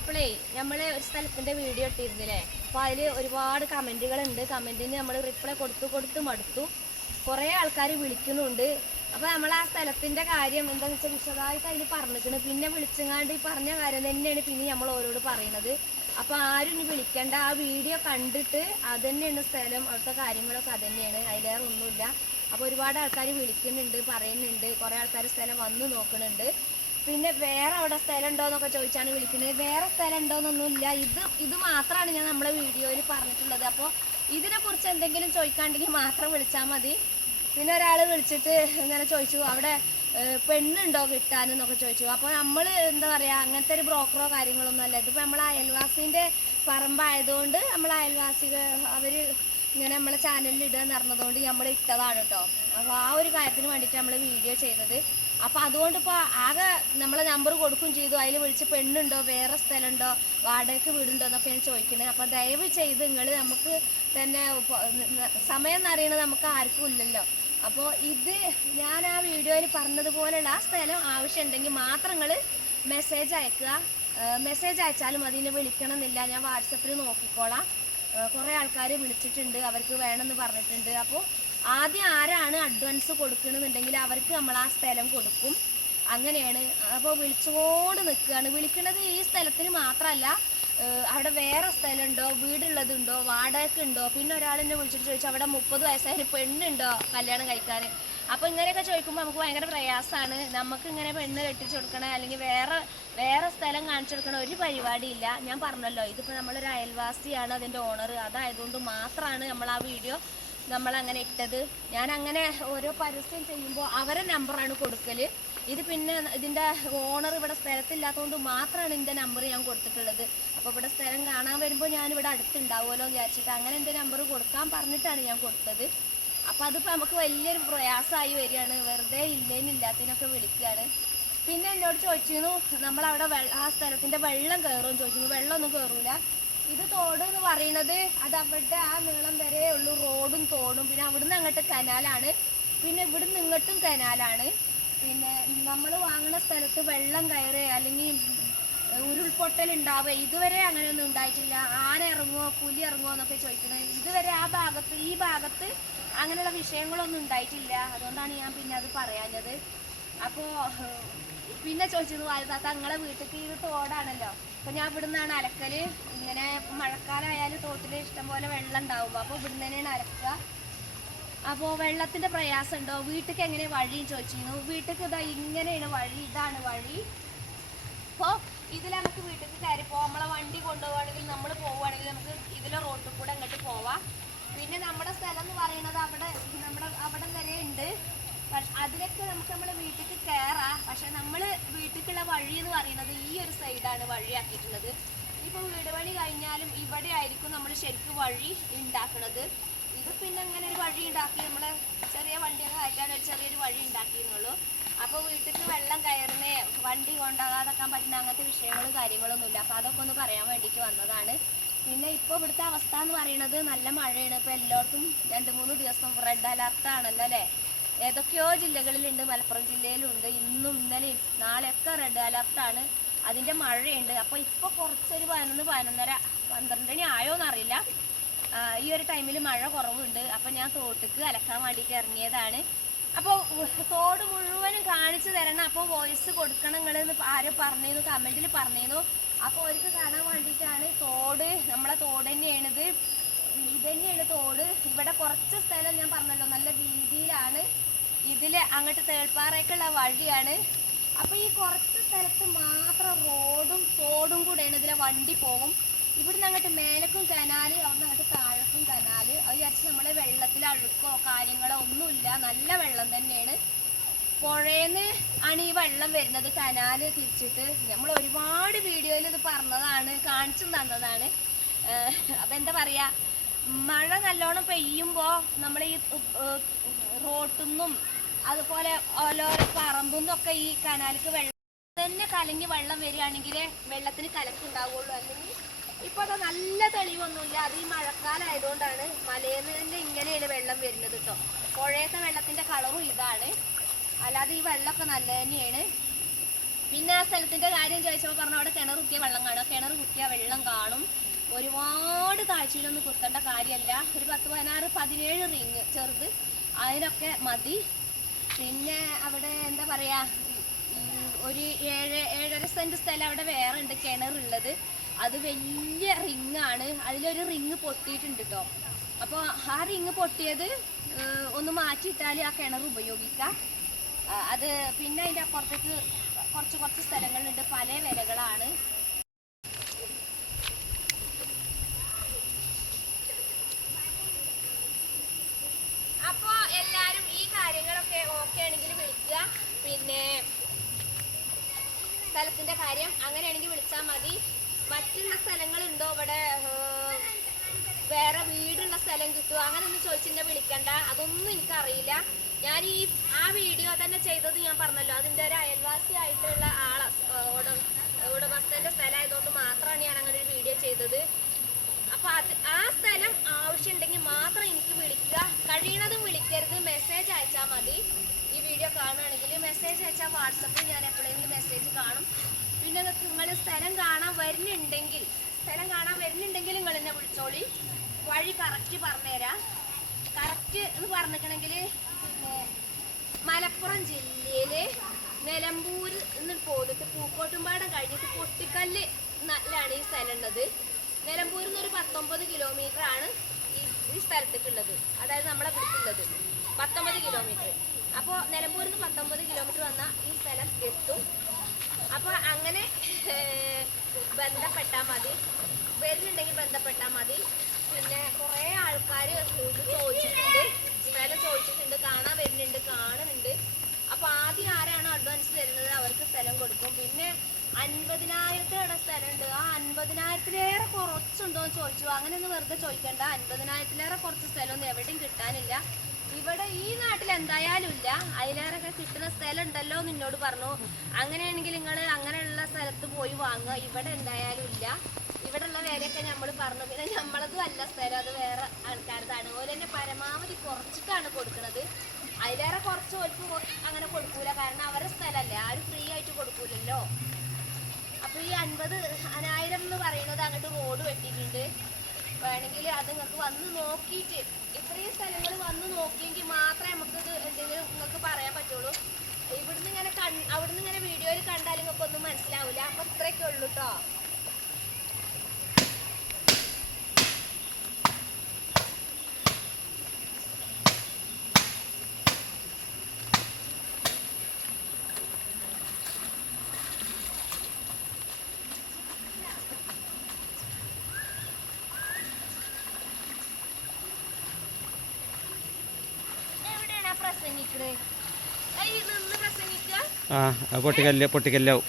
അപ്പോളേ നമ്മള് ഒരു സ്ഥലത്തിന്റെ വീഡിയോ ഇട്ടിരുന്നില്ലേ? അപ്പോൾ അതിൽ ഒരുപാട് കമന്റുകളുണ്ട്. കമന്റിന് നമ്മൾ റിപ്ലൈ കൊടുത്തു മടുത്തു. കുറേ ആൾക്കാർ വിളിക്കുന്നുണ്ട്. അപ്പോൾ നമ്മൾ ആ സ്ഥലത്തിന്റെ കാര്യം എന്താണെന്ന് വെച്ചാൽ വിശദമായിട്ട് അതിൽ പറഞ്ഞിരിക്കുന്നു. പിന്നെ വിളിച്ചങ്ങാണ്ട് ഈ പറഞ്ഞ കാര്യം തന്നെയാണ് പിന്നെ നമ്മൾ ഓരോട് പറയുന്നത്. അപ്പോൾ ആരും ഇനി വിളിക്കേണ്ട, ആ വീഡിയോ കണ്ടിട്ട് അത് തന്നെയാണ് സ്ഥലം, അവിടുത്തെ കാര്യങ്ങളൊക്കെ അത് തന്നെയാണ്, അതിലേറെ ഒന്നുമില്ല. അപ്പോൾ ഒരുപാട് ആൾക്കാർ വിളിക്കുന്നുണ്ട്, പറയുന്നുണ്ട്, കുറേ ആൾക്കാർ സ്ഥലം വന്ന് നോക്കുന്നുണ്ട്. പിന്നെ വേറെ അവിടെ സ്ഥലം ഉണ്ടോ എന്നൊക്കെ ചോദിച്ചാണ് വിളിക്കുന്നത്. വേറെ സ്ഥലം ഉണ്ടോയെന്നൊന്നുമില്ല. ഇത് മാത്രമാണ് ഞാൻ നമ്മളെ വീഡിയോയിൽ പറഞ്ഞിട്ടുള്ളത്. അപ്പോൾ ഇതിനെക്കുറിച്ച് എന്തെങ്കിലും ചോദിക്കാണ്ടെങ്കിൽ മാത്രം വിളിച്ചാൽ മതി. പിന്നെ ഒരാൾ വിളിച്ചിട്ട് ഇങ്ങനെ ചോദിച്ചു അവിടെ പെണ്ണുണ്ടോ കിട്ടാനെന്നൊക്കെ ചോദിച്ചു. അപ്പോൾ നമ്മൾ എന്താ പറയുക, അങ്ങനത്തെ ഒരു ബ്രോക്കറോ കാര്യങ്ങളൊന്നും അല്ല. ഇതിപ്പോൾ നമ്മൾ അയൽവാസീൻ്റെ പറമ്പായതുകൊണ്ട് നമ്മൾ അയൽവാസികൾ അവർ ഇങ്ങനെ നമ്മളെ ചാനലിൽ ഇടുക എന്ന് പറഞ്ഞതുകൊണ്ട് നമ്മൾ ഇട്ടതാണ് കേട്ടോ. അപ്പോൾ ആ ഒരു കാര്യത്തിന് വേണ്ടിയിട്ട് നമ്മൾ വീഡിയോ ചെയ്തത്. അപ്പോൾ അതുകൊണ്ട് ഇപ്പോൾ ആകെ നമ്മളെ നമ്പർ കൊടുക്കുകയും ചെയ്തു. അതിൽ വിളിച്ച് പെണ്ണുണ്ടോ, വേറെ സ്ഥലമുണ്ടോ, വാടകയ്ക്ക് വീടുണ്ടോ എന്നൊക്കെയാണ് ചോദിക്കുന്നത്. അപ്പോൾ ദയവ് ചെയ്ത് നിങ്ങൾ, നമുക്ക് തന്നെ സമയം എന്നറിയണത് നമുക്ക് ആർക്കും ഇല്ലല്ലോ. അപ്പോൾ ഇത് ഞാൻ ആ വീഡിയോയിൽ പറഞ്ഞതുപോലെയുള്ള ആ സ്ഥലം ആവശ്യമുണ്ടെങ്കിൽ മാത്രം നിങ്ങൾ മെസ്സേജ് അയക്കുക. മെസ്സേജ് അയച്ചാലും അതിനെ വിളിക്കണം എന്നില്ല, ഞാൻ വാട്സപ്പിൽ നോക്കിക്കോളാം. കുറേ ആൾക്കാർ വിളിച്ചിട്ടുണ്ട്, അവർക്ക് വേണമെന്ന് പറഞ്ഞിട്ടുണ്ട്. അപ്പോൾ ആദ്യം ആരാണ് അഡ്വാൻസ് കൊടുക്കണമെന്നുണ്ടെങ്കിൽ അവർക്ക് നമ്മൾ ആ സ്ഥലം കൊടുക്കും, അങ്ങനെയാണ്. അപ്പോൾ വിളിച്ചുകൊണ്ട് നിൽക്കുകയാണ്. വിളിക്കുന്നത് ഈ സ്ഥലത്തിന് മാത്രമല്ല, അവിടെ വേറെ സ്ഥലമുണ്ടോ, വീടുള്ളതുണ്ടോ, വാടകയ്ക്കുണ്ടോ. പിന്നെ ഒരാളെന്നെ വിളിച്ചിട്ട് ചോദിച്ചു അവിടെ 30 വയസ്സായ പെണ്ണുണ്ടോ കല്യാണം കഴിക്കാൻ. അപ്പോൾ ഇങ്ങനെയൊക്കെ ചോദിക്കുമ്പോൾ നമുക്ക് ഭയങ്കര പ്രയാസമാണ്. നമുക്ക് ഇങ്ങനെ പെണ്ണ് കെട്ടിച്ചു കൊടുക്കണം അല്ലെങ്കിൽ വേറെ സ്ഥലം കാണിച്ചു കൊടുക്കണ ഒരു പരിപാടിയില്ല. ഞാൻ പറഞ്ഞല്ലോ, ഇതിപ്പോൾ നമ്മളൊരു അയൽവാസിയാണ് അതിൻ്റെ ഓണർ. അതായതുകൊണ്ട് മാത്രമാണ് നമ്മൾ ആ വീഡിയോ നമ്മളങ്ങനെ ഇട്ടത്. ഞാൻ അങ്ങനെ ഓരോ പരസ്യം ചെയ്യുമ്പോൾ അവരെ നമ്പറാണ് കൊടുക്കൽ. ഇത് പിന്നെ ഇതിൻ്റെ ഓണർ ഇവിടെ സ്ഥലത്തില്ലാത്തതുകൊണ്ട് മാത്രമാണ് എൻ്റെ നമ്പർ ഞാൻ കൊടുത്തിട്ടുള്ളത്. അപ്പോൾ ഇവിടെ സ്ഥലം കാണാൻ വരുമ്പോൾ ഞാനിവിടെ അടുത്തുണ്ടാവുമല്ലോ വിചാരിച്ചിട്ട് അങ്ങനെ എൻ്റെ നമ്പർ കൊടുക്കാൻ പറഞ്ഞിട്ടാണ് ഞാൻ കൊടുത്തത്. അപ്പോൾ അതിപ്പോൾ നമുക്ക് വലിയൊരു പ്രയാസമായി വരികയാണ്. വെറുതെ ഇല്ലാത്തതിനൊക്കെ വിളിക്കുകയാണ്. പിന്നെ എന്നോട് ചോദിച്ചിരുന്നു നമ്മളവിടെ ആ സ്ഥലത്തിൻ്റെ വെള്ളം കയറുമെന്ന് ചോദിച്ചിരുന്നു. വെള്ളമൊന്നും കയറൂല. ഇത് തോട് എന്ന് പറയുന്നത് അത് അവിടെ ആ നീളം വരെ ഉള്ളൂ, റോഡും തോടും. പിന്നെ അവിടുന്ന് അങ്ങോട്ട് കനാലാണ്, പിന്നെ ഇവിടുന്ന് ഇങ്ങോട്ടും കനാലാണ്. പിന്നെ നമ്മൾ വാങ്ങുന്ന സ്ഥലത്ത് വെള്ളം കയറുക അല്ലെങ്കിൽ ഉരുൾപൊട്ടൽ ഉണ്ടാവുക ഇതുവരെ അങ്ങനെയൊന്നും ഉണ്ടായിട്ടില്ല. ആന ഇറങ്ങുമോ പുലി ഇറങ്ങുമോ എന്നൊക്കെ ചോദിക്കുന്നത്. ഇതുവരെ ഈ ഭാഗത്ത് അങ്ങനെയുള്ള വിഷയങ്ങളൊന്നും ഉണ്ടായിട്ടില്ല. അതുകൊണ്ടാണ് ഞാൻ പിന്നെ അത് പറയാഞ്ഞത്. അപ്പോൾ പിന്നെ ചോദിച്ചത് വായതാത്ത നിങ്ങളെ വീട്ടിലേക്ക് ഇത് തോടാണല്ലോ, അപ്പോൾ ഞാൻ ഇവിടെ നിന്നാണ് അലക്കൽ. ഇങ്ങനെ മഴക്കാലമായാലും തോട്ടിൽ ഇഷ്ടംപോലെ വെള്ളം ഉണ്ടാവുമ്പോൾ അപ്പോൾ ഇവിടെ തന്നെയാണ് അലക്കുക. അപ്പോൾ വെള്ളത്തിൻ്റെ പ്രയാസം ഉണ്ടോ, വീട്ടിലേക്ക് എങ്ങനെ വഴിയും ചോദിച്ചിരുന്നു. വീട്ടിലേക്ക് ഇതാ ഇങ്ങനെയാണ് വഴി, ഇതാണ് വഴി. അപ്പോൾ ഇതിൽ നമുക്ക് വീട്ടിലേക്ക് കയറി പോവാം. നമ്മളെ വണ്ടി കൊണ്ടുപോവുകയാണെങ്കിൽ നമ്മൾ പോവുകയാണെങ്കിൽ നമുക്ക് ഇതിലെ റോഡിൽ കൂടെ അങ്ങോട്ട് പോവാം. പിന്നെ നമ്മുടെ സ്ഥലം എന്ന് പറയുന്നത് അവിടെ വരെ ഉണ്ട്. അതിലൊക്കെ നമുക്ക് നമ്മുടെ വീട്ടിലേക്ക് കയറാം. പക്ഷെ നമ്മൾ വീട്ടിലേക്കുള്ള വഴി എന്ന് പറയുന്നത് ഈ ഒരു സൈഡാണ് വഴിയാക്കിയിട്ടുള്ളത്. ഇപ്പോൾ വീട് പണി കഴിഞ്ഞാലും ഇവിടെ ആയിരിക്കും നമ്മൾ ശരിക്കും വഴി ഉണ്ടാക്കുന്നത്. ഇത് പിന്നെ അങ്ങനെ ഒരു വഴി ഉണ്ടാക്കി നമ്മൾ ചെറിയ വണ്ടിയൊക്കെ കയറ്റാൻ ഒരു ചെറിയൊരു വഴി ഉണ്ടാക്കിയിരുന്നുള്ളൂ. അപ്പോൾ വീട്ടിലേക്ക് വെള്ളം കയറുന്നേ വണ്ടി കൊണ്ടാകാതെക്കാൻ പറ്റുന്ന അങ്ങനത്തെ വിഷയങ്ങളും കാര്യങ്ങളൊന്നുമില്ല. അപ്പോൾ അതൊക്കെ ഒന്ന് പറയാൻ വേണ്ടിയിട്ട് വന്നതാണ്. പിന്നെ ഇപ്പോൾ ഇവിടുത്തെ അവസ്ഥ എന്ന് പറയുന്നത് നല്ല മഴയാണ്. ഇപ്പോൾ എല്ലായിടത്തും 2-3 ദിവസം റെഡ് അലർട്ടാണല്ലോ അല്ലേ? ഏതൊക്കെയോ ജില്ലകളിലുണ്ട്, മലപ്പുറം ജില്ലയിലുണ്ട്. ഇന്നും ഇന്നലെയും നാളെയൊക്കെ റെഡ് അലർട്ടാണ്, അതിൻ്റെ മഴയുണ്ട്. അപ്പോൾ ഇപ്പോൾ കുറച്ചൊരു 11-12 മണി ആയോന്നറിയില്ല, ഈ ഒരു ടൈമിൽ മഴ കുറവുണ്ട്. അപ്പോൾ ഞാൻ തോട്ടിക്ക് അലക്കാൻ വേണ്ടിയിട്ട് ഇറങ്ങിയതാണ്. അപ്പോൾ തോട് മുഴുവനും കാണിച്ചു തരണം, അപ്പോൾ വോയിസ് കൊടുക്കണം നിങ്ങളെന്ന് ആരും പറഞ്ഞിരുന്നു, കമൻറ്റിൽ പറഞ്ഞിരുന്നു. അപ്പോൾ അവർക്ക് കാണാൻ വേണ്ടിയിട്ടാണ്. തോട് നമ്മളെ തോട് തന്നെയാണിത്, ഇത് തന്നെയാണ് തോട്. ഇവിടെ കുറച്ച് സ്ഥലം ഞാൻ പറഞ്ഞല്ലോ നല്ല വീതിയിലാണ്. ഇതിൽ അങ്ങോട്ട് തേൾപ്പാറയ്ക്കുള്ള വഴിയാണ്. അപ്പോൾ ഈ കുറച്ച് സ്ഥലത്ത് മാത്രം റോഡും തോടും കൂടെയാണ്, ഇതിലെ വണ്ടി പോകും. ഇവിടുന്ന് അങ്ങോട്ട് മേലക്കും കനാല്, അവിടുന്ന് അങ്ങോട്ട് താഴേക്കും കനാല്. അത് വിചാരിച്ച് നമ്മളെ വെള്ളത്തിൽ അഴുക്കോ കാര്യങ്ങളോ ഒന്നുമില്ല, നല്ല വെള്ളം തന്നെയാണ്. പുഴേന്ന് ആണ് ഈ വെള്ളം വരുന്നത്, കനാല് തിരിച്ചിട്ട്. നമ്മൾ ഒരുപാട് വീഡിയോയിൽ ഇത് പറഞ്ഞതാണ്, കാണിച്ചും തന്നതാണ്. അപ്പം എന്താ പറയുക, മഴ നല്ലോണം പെയ്യുമ്പോൾ നമ്മൾ ഈ റോട്ടിന്നും അതുപോലെ ഓരോ പറമ്പുന്നൊക്കെ ഈ കനാലിക്ക് വെള്ളം തന്നെ കലങ്ങി വെള്ളം വരികയാണെങ്കിൽ വെള്ളത്തിന് കലക്കുണ്ടാവുള്ളൂ. അല്ലെങ്കിൽ ഇപ്പോൾ അത് നല്ല തെളിവൊന്നുമില്ല. അത് ഈ മഴക്കാലമായതുകൊണ്ടാണ്. മലയിൽ നിന്ന് ഇങ്ങനെയാണ് വെള്ളം വരുന്നത് കേട്ടോ. പുഴയത്തെ വെള്ളത്തിൻ്റെ കളറും ഇതാണ്. അല്ലാതെ ഈ വെള്ളമൊക്കെ നല്ല തന്നെയാണ്. പിന്നെ ആ സ്ഥലത്തിന്റെ കാര്യം ചോദിച്ചപ്പോൾ പറഞ്ഞു അവിടെ കിണർ കുത്തിയ വെള്ളം കാണും. കിണർ കുത്തിയ വെള്ളം കാണും. ഒരുപാട് താഴ്ചയിലൊന്നും കുത്തേണ്ട കാര്യമല്ല. ഒരു 10, 16, 17 റിങ് ചെറുത് അതിനൊക്കെ മതി. പിന്നെ അവിടെ എന്താ പറയാ, ഒരു 7.5 സെന്റ് സ്ഥലം അവിടെ വേറെ ഉണ്ട് കിണറുള്ളത്. അത് വലിയ റിങ്ങാണ്. അതിലൊരു റിങ് പൊട്ടിയിട്ടുണ്ട് കേട്ടോ. അപ്പോൾ ആ റിങ് പൊട്ടിയത് ഒന്ന് മാറ്റിയിട്ടാൽ ആ കിണർ ഉപയോഗിക്കാം. അത് പിന്നെ അതിൻ്റെ അപ്പുറത്തേക്ക് കുറച്ച് സ്ഥലങ്ങളുണ്ട്, പല വിലകളാണ്. അപ്പോൾ എല്ലാവരും ഈ കാര്യങ്ങളൊക്കെ ഓക്കെ ആണെങ്കിൽ വിളിക്കുക. പിന്നെ സ്ഥലത്തിന്റെ കാര്യം അങ്ങനെയാണെങ്കിൽ വിളിച്ചാൽ മതി. മറ്റുള്ള സ്ഥലങ്ങളുണ്ടോ ഇവിടെ, വേറെ വീടുള്ള സ്ഥലം കിട്ടുമോ അങ്ങനെയൊന്നും ചോദിച്ചെന്നെ വിളിക്കണ്ട. അതൊന്നും എനിക്കറിയില്ല. ഞാൻ ആ വീഡിയോ തന്നെ ചെയ്തത് ഞാൻ പറഞ്ഞല്ലോ, അതിൻ്റെ ഒരു അയൽവാസിയായിട്ടുള്ള ഉടമസ്ഥന്റെ സ്ഥലമായതുകൊണ്ട് മാത്രമാണ് ഞാൻ അങ്ങനെ ഒരു വീഡിയോ ചെയ്തത്. അപ്പോൾ ആ സ്ഥലം ആവശ്യമുണ്ടെങ്കിൽ മാത്രം എനിക്ക് വിളിക്കുക. കഴിയണതും വിളിക്കരുത്, മെസ്സേജ് അയച്ചാൽ മതി. ഈ വീഡിയോ കാണുകയാണെങ്കിൽ മെസ്സേജ് അയച്ചാൽ വാട്സപ്പിൽ ഞാൻ എപ്പോഴെങ്കിലും മെസ്സേജ് കാണും. പിന്നെ നിങ്ങൾ സ്ഥലം കാണാൻ വരുന്നുണ്ടെങ്കിൽ നിങ്ങൾ എന്നെ വിളിച്ചോളി. വഴി കറക്റ്റ് പറഞ്ഞുതരാം. കറക്റ്റ് എന്ന് പറഞ്ഞിട്ടുണ്ടെങ്കിൽ പിന്നെ മലപ്പുറം ജില്ലയിലെ നിലമ്പൂർ എന്ന് പോയിട്ട് പൂക്കോട്ടുംപാടം കഴിഞ്ഞിട്ട് പൊട്ടിക്കല്ലിലാണ് ഈ സ്ഥലം ഉള്ളത്. നിലമ്പൂരിൽ നിന്ന് ഒരു 19 കിലോമീറ്റർ ആണ് ഈ സ്ഥലത്തേക്കുള്ളത്. അതായത് നമ്മളെ വീട്ടിലുള്ളത് 19 കിലോമീറ്റർ. അപ്പോൾ നിലമ്പൂരിൽ നിന്ന് 19 കിലോമീറ്റർ വന്നാൽ ഈ സ്ഥലം എത്തും. അപ്പോൾ അങ്ങനെ ബന്ധപ്പെട്ടാൽ മതി, വരുന്നുണ്ടെങ്കിൽ ബന്ധപ്പെട്ടാൽ മതി. പിന്നെ കുറേ ആൾക്കാർ ചോദിച്ചിട്ടുണ്ട്, സ്ഥലം ചോദിച്ചിട്ടുണ്ട്, കാണാൻ വരുന്നുണ്ട്, കാണുന്നുണ്ട്. അപ്പോൾ ആദ്യം ആരാണോ അഡ്വാൻസ് തരുന്നത് അവർക്ക് സ്ഥലം കൊടുക്കും. പിന്നെ 50,000 സ്ഥലമുണ്ട്, ആ 50,000-ലേറെ കുറച്ചുണ്ടോ എന്ന് ചോദിച്ചു. അങ്ങനെയൊന്നും വെറുതെ ചോദിക്കണ്ട. 50,000-ലേറെ കുറച്ച് സ്ഥലമൊന്നും എവിടെയും കിട്ടാനില്ല. ഇവിടെ ഈ നാട്ടിൽ എന്തായാലും ഇല്ല. അതിലേറെയൊക്കെ കിട്ടുന്ന സ്ഥലം ഉണ്ടല്ലോ എന്ന് എന്നോട് പറഞ്ഞു. അങ്ങനെയാണെങ്കിൽ നിങ്ങൾ അങ്ങനെയുള്ള സ്ഥലത്ത് പോയി വാങ്ങുക. ഇവിടെ എന്തായാലും ഇല്ല. ഇവിടെ ഉള്ള വിലയൊക്കെ നമ്മൾ പറഞ്ഞു. പിന്നെ നമ്മളതും അല്ല സ്ഥലം, അത് വേറെ ആൾക്കാരതാണ്. അതുപോലെ തന്നെ പരമാവധി കുറച്ചിട്ടാണ് കൊടുക്കുന്നത്. അതിലേറെ കുറച്ച് ഓർക്ക് അങ്ങനെ കൊടുക്കൂല, കാരണം അവരുടെ സ്ഥലമല്ലേ, ആരും ഫ്രീ ആയിട്ട് കൊടുക്കൂലല്ലോ. അപ്പോൾ ഈ 50,000 എന്ന് പറയുന്നത് അങ്ങോട്ട് റോഡ് വെട്ടിയിട്ടുണ്ട്. വേണമെങ്കിൽ അത് നിങ്ങൾക്ക് വന്ന് നോക്കിയിട്ട്, ഇത്രയും സ്ഥലങ്ങൾ വന്ന് നോക്കിയെങ്കിൽ മാത്രമേ നമുക്കിത് എന്തെങ്കിലും നിങ്ങൾക്ക് പറയാൻ പറ്റുള്ളൂ. അവിടുന്ന് ഇങ്ങനെ വീഡിയോയിൽ കണ്ടാൽ നിങ്ങൾക്ക് ഒന്നും മനസ്സിലാവില്ല. അപ്പോൾ ഇത്രയൊക്കെ ഉള്ളൂ കേട്ടോ. പൊട്ടിക്കല്ലാവും.